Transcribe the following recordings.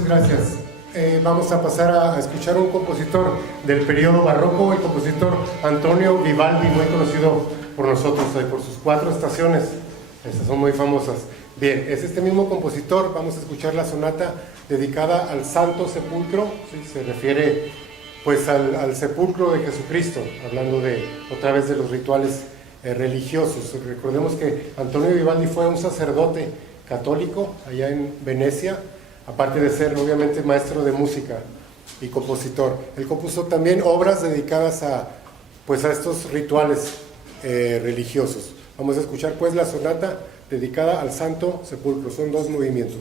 Muchas gracias. Vamos a pasar a escuchar a un compositor del periodo barroco, el compositor Antonio Vivaldi, muy conocido por nosotros por sus 4 estaciones. Estas son muy famosas. Bien, es este mismo compositor. Vamos a escuchar la sonata dedicada al Santo Sepulcro. ¿Sí? Se refiere pues al sepulcro de Jesucristo, hablando otra vez de los rituales religiosos. Recordemos que Antonio Vivaldi fue un sacerdote católico allá en Venecia, aparte de ser obviamente maestro de música y compositor. Él compuso también obras dedicadas a estos rituales religiosos. Vamos a escuchar pues la sonata dedicada al Santo Sepulcro. Son 2 movimientos.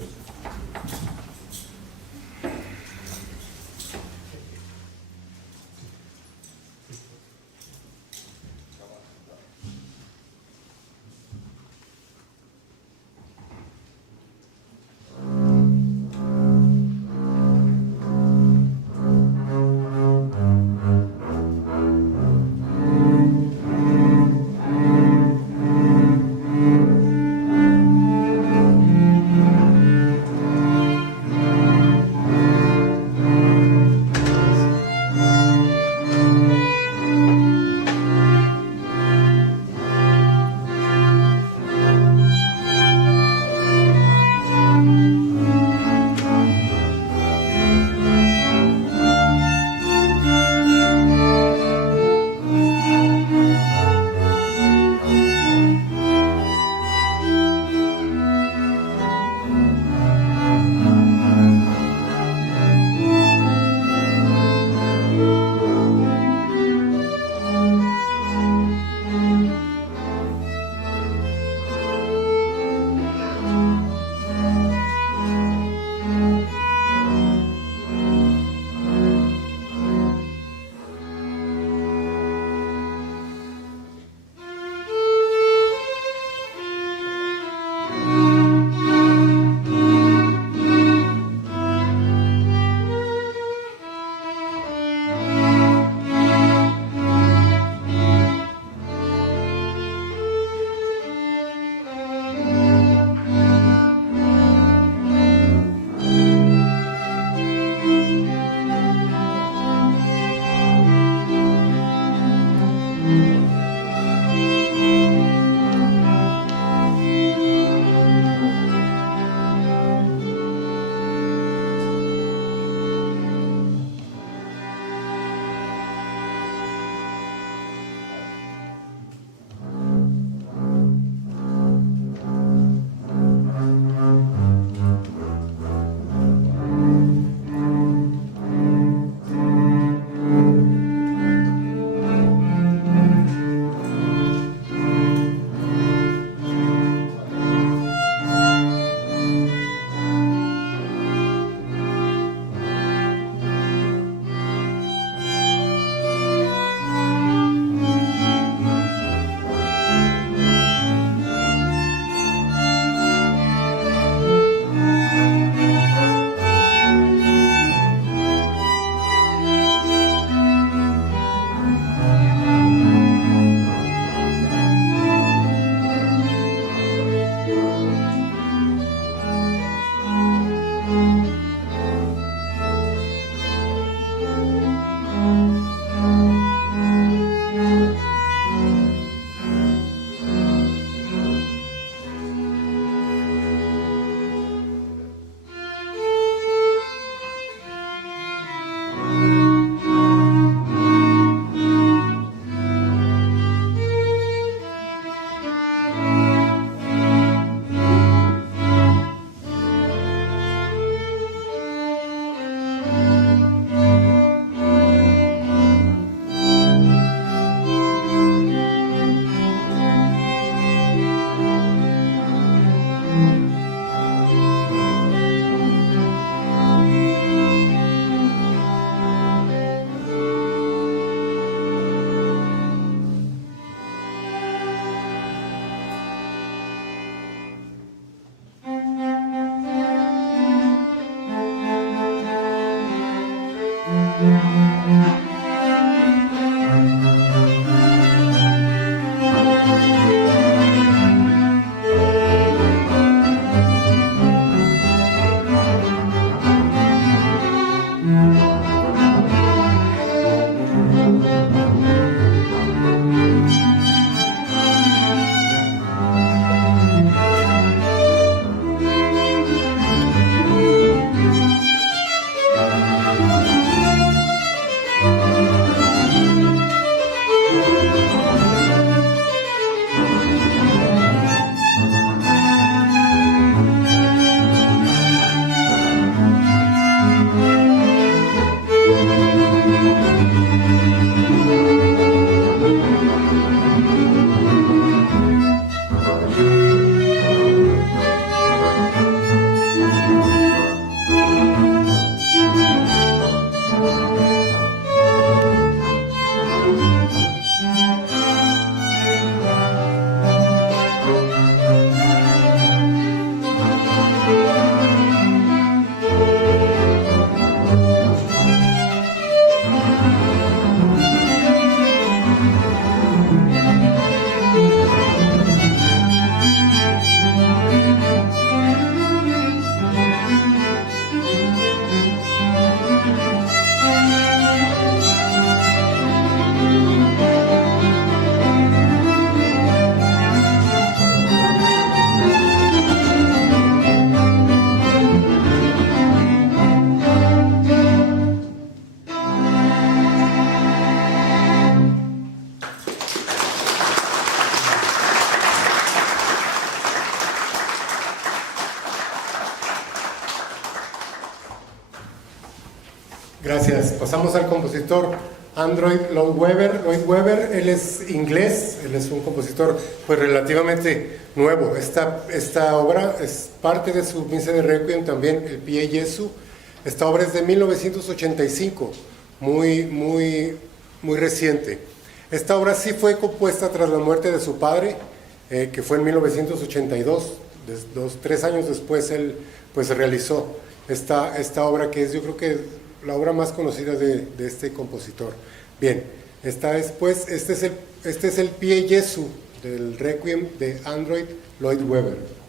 Gracias. Pasamos al compositor Andrew Lloyd Webber. Lloyd Webber, él es inglés, él es un compositor pues relativamente nuevo. Esta obra es parte de su Misa de Requiem, también el Pie Jesu. Esta obra es de 1985, muy reciente. Esta obra sí fue compuesta tras la muerte de su padre, que fue en 1982. 3 años después él pues realizó esta obra, que es, yo creo que la obra más conocida de este compositor. Bien, este es el Pie Jesu del Requiem de Andrew Lloyd Webber.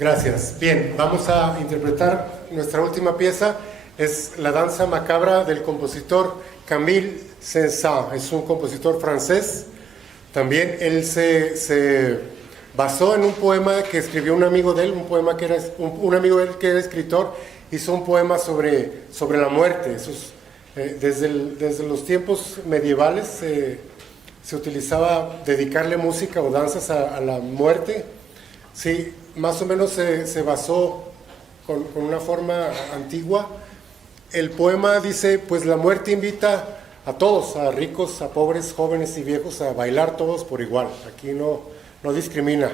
Gracias. Bien, vamos a interpretar nuestra última pieza. Es la danza macabra del compositor Camille Saint-Saëns. Es un compositor francés. También él se basó en un poema que escribió un amigo de él, un amigo de él que era escritor. Hizo un poema sobre la muerte. Desde los tiempos medievales se utilizaba dedicarle música o danzas a la muerte. Sí, más o menos se basó con una forma antigua. El poema dice, pues la muerte invita a todos, a ricos, a pobres, jóvenes y viejos, a bailar todos por igual. Aquí no discrimina.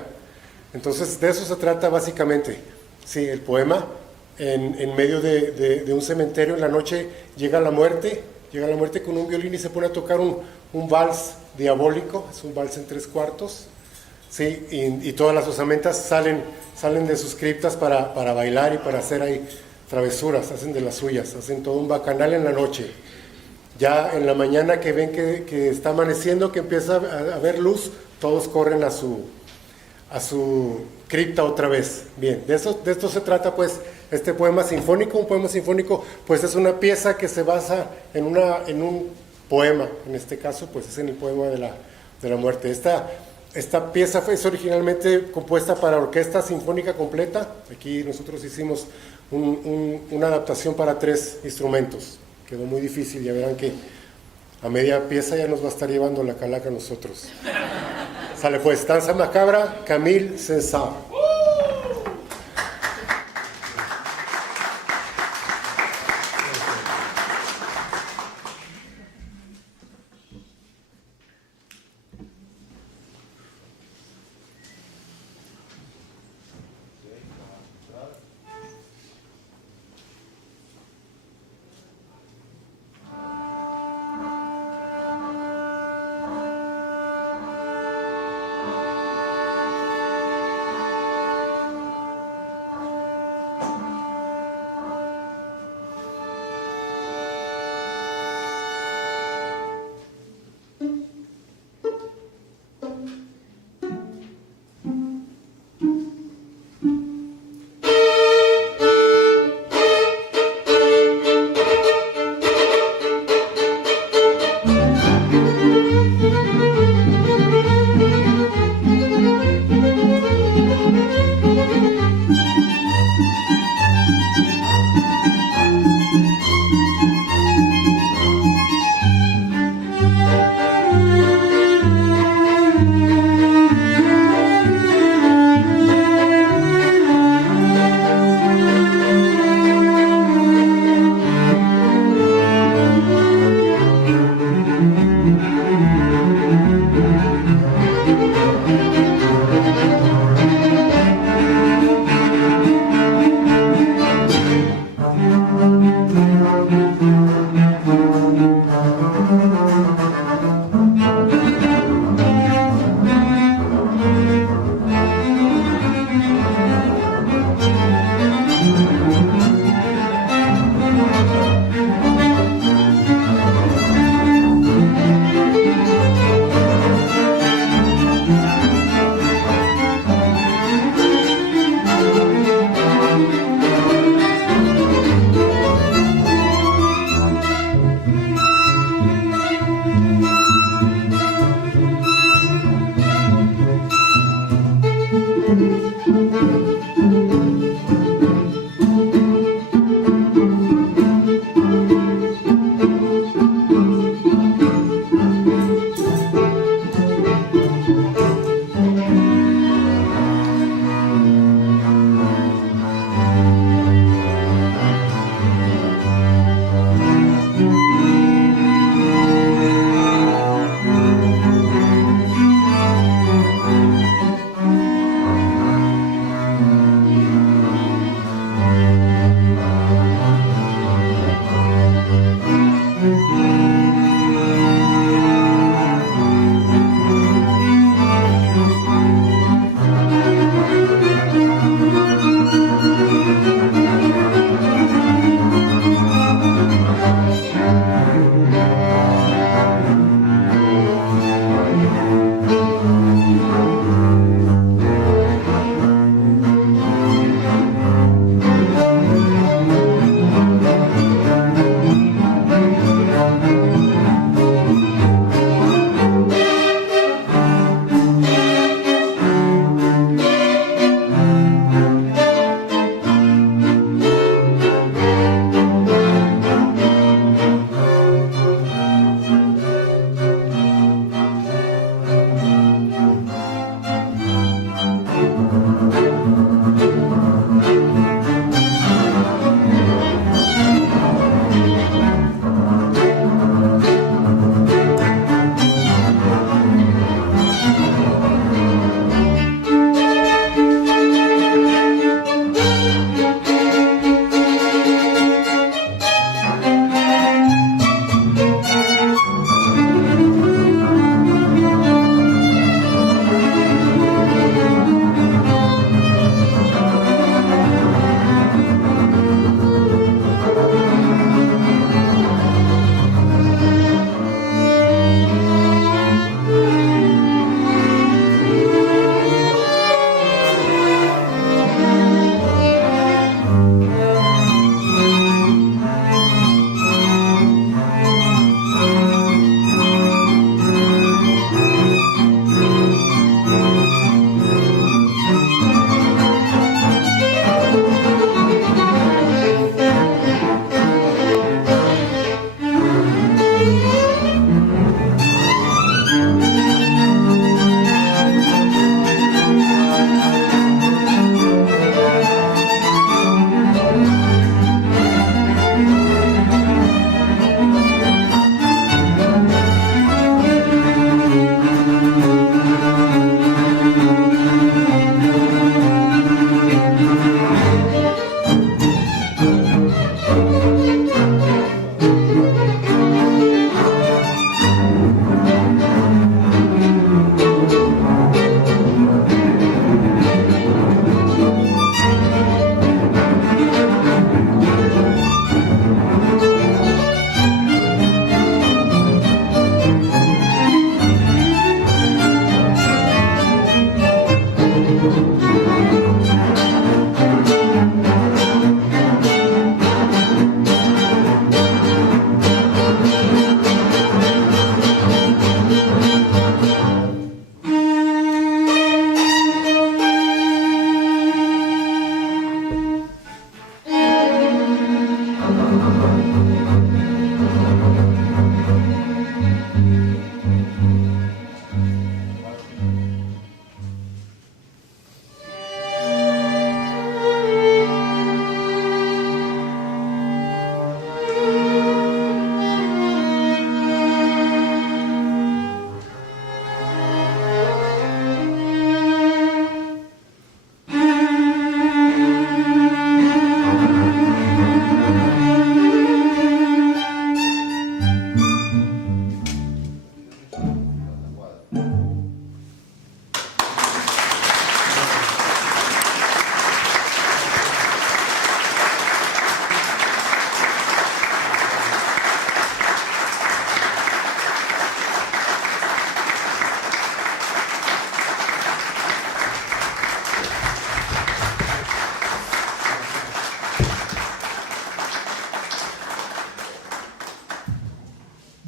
Entonces, de eso se trata básicamente. Sí, el poema, en medio de un cementerio en la noche, llega la muerte con un violín y se pone a tocar un vals diabólico, es un vals en 3/4. Sí, y todas las osamentas salen de sus criptas para bailar y para hacer ahí travesuras, hacen de las suyas, hacen todo un bacanal en la noche. Ya en la mañana que ven que está amaneciendo, que empieza a haber luz, todos corren a su cripta otra vez. Bien, de esto se trata pues este poema sinfónico. Un poema sinfónico pues es una pieza que se basa en un poema. En este caso pues es en el poema de la muerte. Esta pieza es originalmente compuesta para orquesta sinfónica completa. Aquí nosotros hicimos una adaptación para 3 instrumentos. Quedó muy difícil, ya verán que a media pieza ya nos va a estar llevando la calaca a nosotros. Sale pues, Danza Macabra, Camille Saint-Saëns.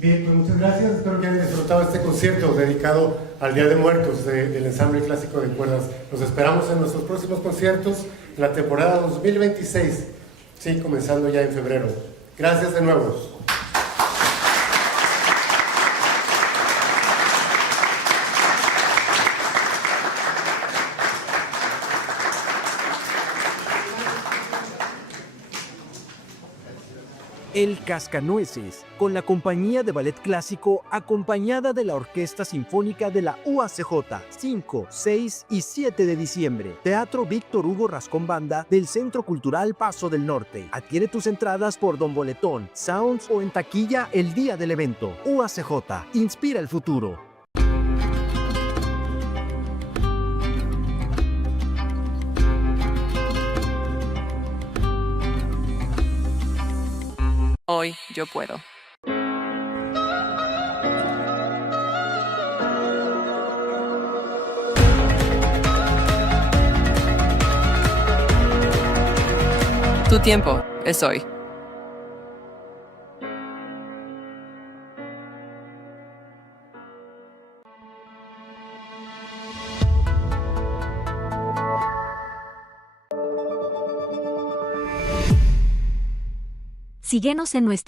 Bien, pues muchas gracias. Espero que hayan disfrutado este concierto dedicado al Día de Muertos del Ensamble Clásico de Cuerdas. Los esperamos en nuestros próximos conciertos en la temporada 2026, sí, comenzando ya en febrero. Gracias de nuevo. El Cascanueces, con la Compañía de Ballet Clásico acompañada de la Orquesta Sinfónica de la UACJ, 5, 6 y 7 de diciembre. Teatro Víctor Hugo Rascón Banda del Centro Cultural Paso del Norte. Adquiere tus entradas por Don Boletón, Sounds o en taquilla el día del evento. UACJ, inspira el futuro. Hoy yo puedo. Tu tiempo es hoy. Síguenos en nuestro